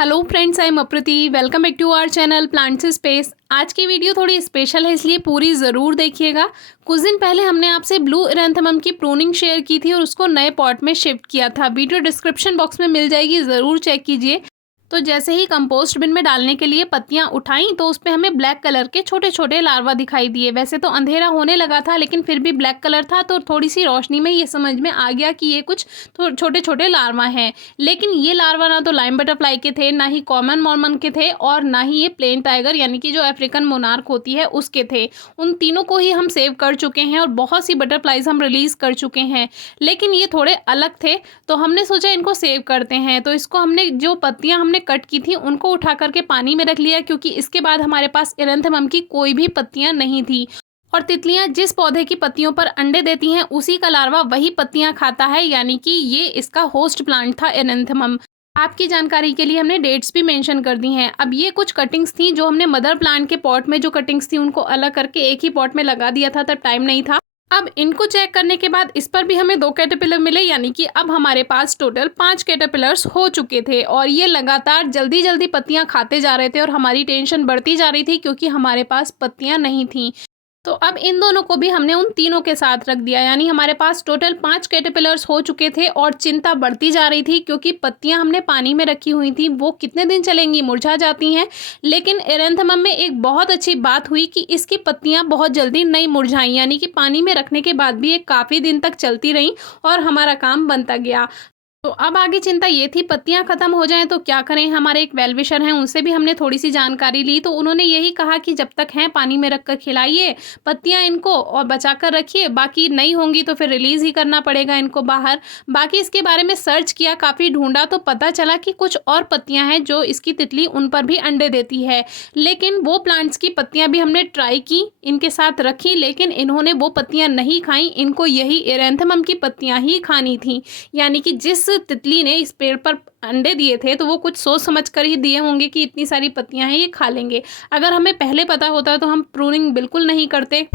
Hello friends, I am Aprati. Welcome back to our channel plants space. आज की video थोड़ी special है, इसलिए पूरी ज़रूर देखिएगा। कुछ दिन पहले हमने आपसे ब्लू एरेंथमम की प्रूनिंग शेयर की थी और उसको नए पॉट में शिफ्ट किया था। वीडियो डिस्क्रिप्शन बॉक्स में मिल जाएगी, ज़रूर चेक कीजिए। तो जैसे ही कंपोस्ट बिन में डालने के लिए पत्तियां उठाई तो उस पर हमें ब्लैक कलर के छोटे छोटे लार्वा दिखाई दिए। वैसे तो अंधेरा होने लगा था, लेकिन फिर भी ब्लैक कलर था, तो थोड़ी सी रोशनी में ये समझ में आ गया कि ये कुछ छोटे छोटे लार्वा हैं। लेकिन ये लार्वा ना तो लाइम बटरफ्लाई के थे, ना ही कॉमन मॉर्मन के थे, और ना ही ये प्लेन टाइगर यानी कि जो अफ्रीकन मोनार्क होती है उसके थे। उन तीनों को ही हम सेव कर चुके हैं और बहुत सी बटरफ्लाइज हम रिलीज़ कर चुके हैं, लेकिन ये थोड़े अलग थे, तो हमने सोचा इनको सेव करते हैं। तो इसको हमने जो पत्तियां हमने कट की थी उनको उठा करके पानी में रख लिया, क्योंकि इसके बाद हमारे पास एरेंथमम की कोई भी पत्तियां नहीं थी। और तितलियां जिस पौधे की पत्तियों पर अंडे देती हैं उसी का लार्वा वही पत्तियां खाता है, यानी कि ये इसका होस्ट प्लांट था एरेंथमम। आपकी जानकारी के लिए हमने डेट्स भी मेंशन कर दी हैं। अब ये कुछ कटिंग्स थी जो हमने मदर प्लांट के पॉट में जो कटिंग्स थी उनको अलग करके एक ही पॉट में लगा दिया था, तब टाइम नहीं था। अब इनको चेक करने के बाद इस पर भी हमें 2 कैटरपिलर मिले, यानी कि अब हमारे पास टोटल 5 कैटरपिलर्स हो चुके थे। और ये लगातार जल्दी जल्दी पत्तियां खाते जा रहे थे और हमारी टेंशन बढ़ती जा रही थी, क्योंकि हमारे पास पत्तियां नहीं थीं। तो अब इन दोनों को भी हमने उन तीनों के साथ रख दिया, यानी हमारे पास टोटल 5 कैटरपिलर्स हो चुके थे। और चिंता बढ़ती जा रही थी, क्योंकि पत्तियां हमने पानी में रखी हुई थी, वो कितने दिन चलेंगी, मुरझा जाती हैं। लेकिन एरेंथमम में एक बहुत अच्छी बात हुई कि इसकी पत्तियां बहुत जल्दी नहीं मुरझाई, यानी कि पानी में रखने के बाद भी ये काफ़ी दिन तक चलती रहीं और हमारा काम बनता गया। तो अब आगे चिंता ये थी, पत्तियां खत्म हो जाएं तो क्या करें। हमारे एक वेल विशर हैं, उनसे भी हमने थोड़ी सी जानकारी ली, तो उन्होंने यही कहा कि जब तक हैं पानी में रख कर खिलाइए पत्तियां इनको और बचा कर रखिए, बाकी नहीं होंगी तो फिर रिलीज़ ही करना पड़ेगा इनको बाहर। बाकी इसके बारे में सर्च किया, काफ़ी ढूंढा, तो पता चला कि कुछ और पत्तियां हैं जो इसकी तितली उन पर भी अंडे देती है। लेकिन वो प्लांट्स की पत्तियां भी हमने ट्राई की, इनके साथ रखी, लेकिन इन्होंने वो पत्तियां नहीं खाई। इनको यही एरेंथमम की पत्तियां ही खानी थी, यानी कि जिस तितली ने इस पेड़ पर अंडे दिए थे तो वो कुछ सोच समझ कर ही दिए होंगे कि इतनी सारी पत्तियां हैं, ये खा लेंगे। अगर हमें पहले पता होता तो हम प्रूनिंग बिल्कुल नहीं करते।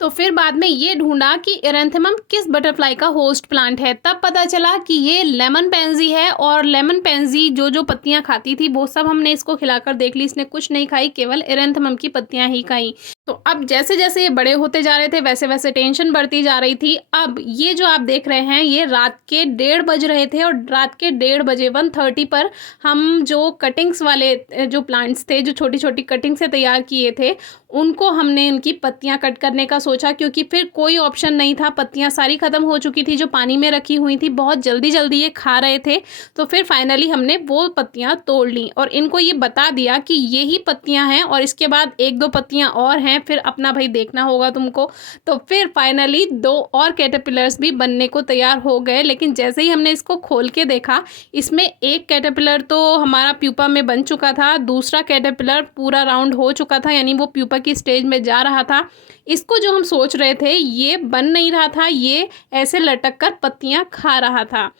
तो फिर बाद में ये ढूंढा कि एरेंथमम किस बटरफ्लाई का होस्ट प्लांट है, तब पता चला कि ये लेमन पेंजी है। और लेमन पेंजी जो जो पत्तियां खाती थी वो सब हमने इसको खिलाकर देख ली, इसने कुछ नहीं खाई, केवल एरेंथमम की पत्तियां ही खाई। तो अब जैसे जैसे ये बड़े होते जा रहे थे वैसे वैसे टेंशन बढ़ती जा रही थी। अब ये जो आप देख रहे हैं, ये रात के 1:30 बज रहे थे, और रात के 1:30 बजे 1:30 पर हम जो कटिंग्स वाले जो प्लांट्स थे, जो छोटी छोटी कटिंग से तैयार किए थे, उनको हमने इनकी पत्तियां कट करने का सोचा, क्योंकि फिर कोई ऑप्शन नहीं था। पत्तियां सारी ख़त्म हो चुकी थी जो पानी में रखी हुई थी, बहुत जल्दी जल्दी ये खा रहे थे। तो फिर फाइनली हमने वो पत्तियां तोड़ ली और इनको ये बता दिया कि ये ही पत्तियां हैं और इसके बाद 1-2 पत्तियां और हैं, फिर अपना भाई देखना होगा तुमको। तो फिर फाइनली 2 और कैटरपिलर्स भी बनने को तैयार हो गए। लेकिन जैसे ही हमने इसको खोल के देखा, इसमें एक कैटरपिलर तो हमारा प्यूपा में बन चुका था, दूसरा कैटरपिलर पूरा राउंड हो चुका था, यानी वो प्यूपा की स्टेज में जा रहा था। इसको जो हम सोच रहे थे ये बन नहीं रहा था, ये ऐसे लटक कर पत्तियां खा रहा था।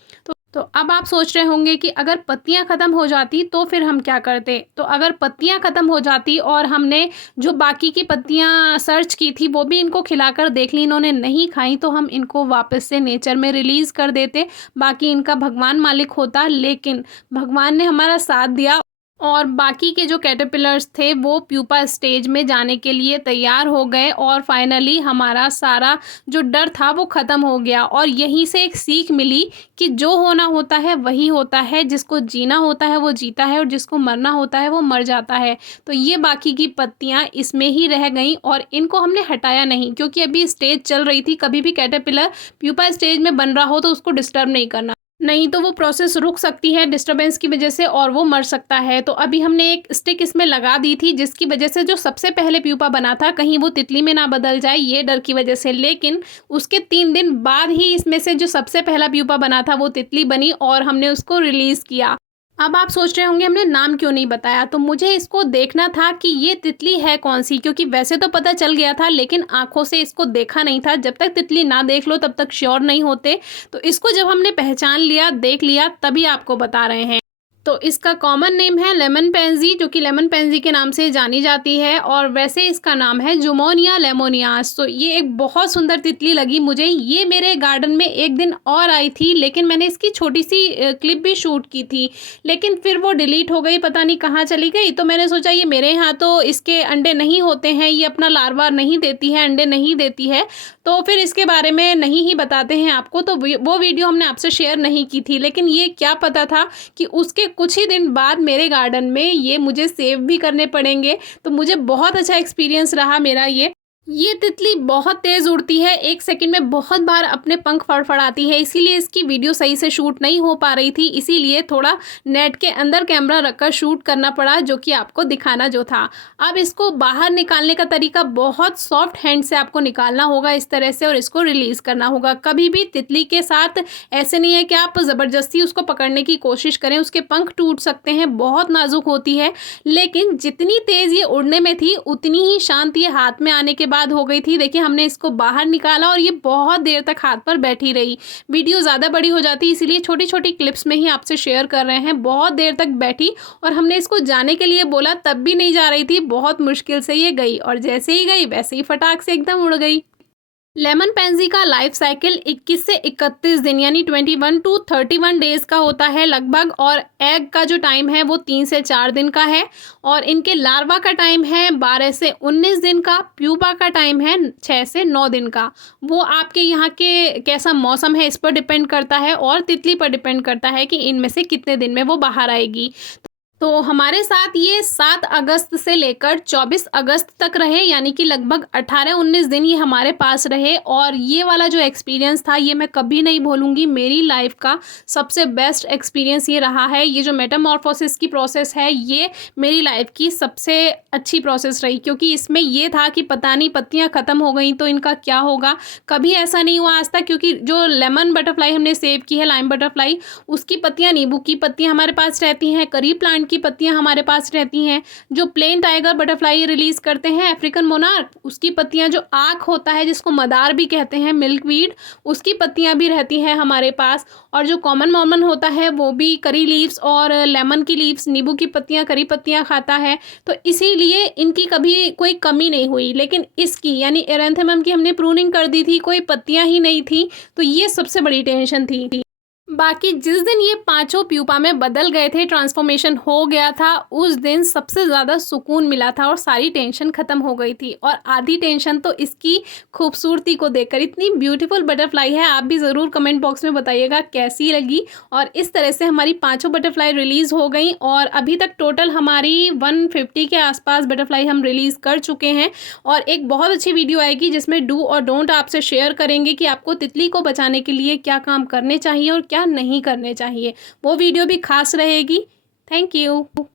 तो अब आप सोच रहे होंगे कि अगर पत्तियां ख़त्म हो जाती तो फिर हम क्या करते। तो अगर पत्तियां ख़त्म हो जाती और हमने जो बाकी की पत्तियां सर्च की थी वो भी इनको खिलाकर देख ली, इन्होंने नहीं खाई, तो हम इनको वापस से नेचर में रिलीज़ कर देते। बाकी इनका भगवान मालिक होता, लेकिन भगवान ने हमारा साथ दिया और बाकी के जो कैटरपिलर्स थे वो प्यूपा स्टेज में जाने के लिए तैयार हो गए। और फाइनली हमारा सारा जो डर था वो ख़त्म हो गया। और यहीं से एक सीख मिली कि जो होना होता है वही होता है, जिसको जीना होता है वो जीता है और जिसको मरना होता है वो मर जाता है। तो ये बाकी की पत्तियां इसमें ही रह गईं और इनको हमने हटाया नहीं, क्योंकि अभी स्टेज चल रही थी। कभी भी कैटरपिलर प्यूपा स्टेज में बन रहा हो तो उसको डिस्टर्ब नहीं करना, नहीं तो वो प्रोसेस रुक सकती है डिस्टरबेंस की वजह से और वो मर सकता है। तो अभी हमने एक स्टिक इसमें लगा दी थी, जिसकी वजह से जो सबसे पहले प्यूपा बना था कहीं वो तितली में ना बदल जाए, ये डर की वजह से। लेकिन उसके 3 दिन बाद ही इसमें से जो सबसे पहला प्यूपा बना था वो तितली बनी और हमने उसको रिलीज़ किया। अब आप सोच रहे होंगे हमने नाम क्यों नहीं बताया। तो मुझे इसको देखना था कि ये तितली है कौन सी, क्योंकि वैसे तो पता चल गया था लेकिन आंखों से इसको देखा नहीं था। जब तक तितली ना देख लो तब तक श्योर नहीं होते। तो इसको जब हमने पहचान लिया, देख लिया, तभी आपको बता रहे हैं। तो इसका कॉमन नेम है लेमन पेंजी, जो कि लेमन पेंजी के नाम से जानी जाती है, और वैसे इसका नाम है जुमोनिया लेमोनियास। तो ये एक बहुत सुंदर तितली लगी मुझे। ये मेरे गार्डन में एक दिन और आई थी, लेकिन मैंने इसकी छोटी सी क्लिप भी शूट की थी, लेकिन फिर वो डिलीट हो गई, पता नहीं कहाँ चली गई। तो मैंने सोचा ये मेरे यहाँ तो इसके अंडे नहीं होते हैं, ये अपना लार्वा नहीं देती है, अंडे नहीं देती है, तो फिर इसके बारे में नहीं ही बताते हैं आपको। तो वो वीडियो हमने आपसे शेयर नहीं की थी, लेकिन ये क्या पता था कि उसके कुछ ही दिन बाद मेरे गार्डन में ये मुझे सेव भी करने पड़ेंगे। तो मुझे बहुत अच्छा एक्सपीरियंस रहा मेरा ये तितली बहुत तेज़ उड़ती है, एक सेकंड में बहुत बार अपने पंख फड़फड़ाती है, इसीलिए इसकी वीडियो सही से शूट नहीं हो पा रही थी, इसीलिए थोड़ा नेट के अंदर कैमरा रखकर शूट करना पड़ा, जो कि आपको दिखाना जो था। अब इसको बाहर निकालने का तरीका बहुत सॉफ्ट हैंड से आपको निकालना होगा इस तरह से, और इसको रिलीज़ करना होगा। कभी भी तितली के साथ ऐसे नहीं है कि आप ज़बरदस्ती उसको पकड़ने की कोशिश करें, उसके पंख टूट सकते हैं, बहुत नाजुक होती है। लेकिन जितनी तेज़ ये उड़ने में थी उतनी ही शांत ये हाथ में आने के बाद हो गई थी। देखिए हमने इसको बाहर निकाला और ये बहुत देर तक हाथ पर बैठी रही। वीडियो ज़्यादा बड़ी हो जाती इसलिए छोटी छोटी क्लिप्स में ही आपसे शेयर कर रहे हैं। बहुत देर तक बैठी और हमने इसको जाने के लिए बोला तब भी नहीं जा रही थी, बहुत मुश्किल से ये गई, और जैसे ही गई वैसे ही फटाक से एकदम उड़ गई। लेमन पेंजी का लाइफ साइकिल 21 से 31 दिन यानी 21 टू 31 डेज़ का होता है लगभग, और एग का जो टाइम है वो 3 से 4 दिन का है, और इनके लार्वा का टाइम है 12 से 19 दिन का, प्यूपा का टाइम है 6 से 9 दिन का। वो आपके यहाँ के कैसा मौसम है इस पर डिपेंड करता है, और तितली पर डिपेंड करता है कि इनमें से कितने दिन में वो बाहर आएगी। तो हमारे साथ ये 7 अगस्त से लेकर 24 अगस्त तक रहे, यानी कि लगभग 18-19 दिन ये हमारे पास रहे, और ये वाला जो एक्सपीरियंस था ये मैं कभी नहीं भूलूंगी। मेरी लाइफ का सबसे बेस्ट एक्सपीरियंस ये रहा है। ये जो मेटामॉर्फोसिस की प्रोसेस है ये मेरी लाइफ की सबसे अच्छी प्रोसेस रही, क्योंकि इसमें ये था कि पता नहीं पत्तियाँ ख़त्म हो गई तो इनका क्या होगा। कभी ऐसा नहीं हुआ आज तक, क्योंकि जो लेमन बटरफ्लाई हमने सेव की है, लाइम बटरफ्लाई, उसकी पत्तियाँ, नींबू की पत्तियाँ हमारे पास रहती हैं, करी प्लांट की पत्तियां हमारे पास रहती हैं, जो प्लेन टाइगर बटरफ्लाई रिलीज करते हैं अफ्रीकन मोनार्क, उसकी पत्तियां, जो आँख होता है जिसको मदार भी कहते हैं, मिल्कवीड, उसकी पत्तियां भी रहती हैं हमारे पास, और जो कॉमन मॉर्मन होता है वो भी करी लीव्स और लेमन की लीव्स, नींबू की पत्तियां, करी पत्तियां खाता है। तो इसीलिए इनकी कभी कोई कमी नहीं हुई। लेकिन इसकी यानी एरेंथेमम की हमने प्रूनिंग कर दी थी, कोई पत्तियां ही नहीं थी, तो ये सबसे बड़ी टेंशन थी। बाकी जिस दिन ये पांचों प्यूपा में बदल गए थे, ट्रांसफॉर्मेशन हो गया था, उस दिन सबसे ज़्यादा सुकून मिला था और सारी टेंशन ख़त्म हो गई थी। और आधी टेंशन तो इसकी खूबसूरती को देखकर, इतनी ब्यूटीफुल बटरफ्लाई है। आप भी ज़रूर कमेंट बॉक्स में बताइएगा कैसी लगी। और इस तरह से हमारी पाँचों बटरफ्लाई रिलीज़ हो गई, और अभी तक टोटल हमारी 150 के आसपास बटरफ्लाई हम रिलीज़ कर चुके हैं। और एक बहुत अच्छी वीडियो आएगी जिसमें डू और डोंट आपसे शेयर करेंगे कि आपको तितली को बचाने के लिए क्या काम करने चाहिए और क्या नहीं करने चाहिए। वो वीडियो भी खास रहेगी। Thank you.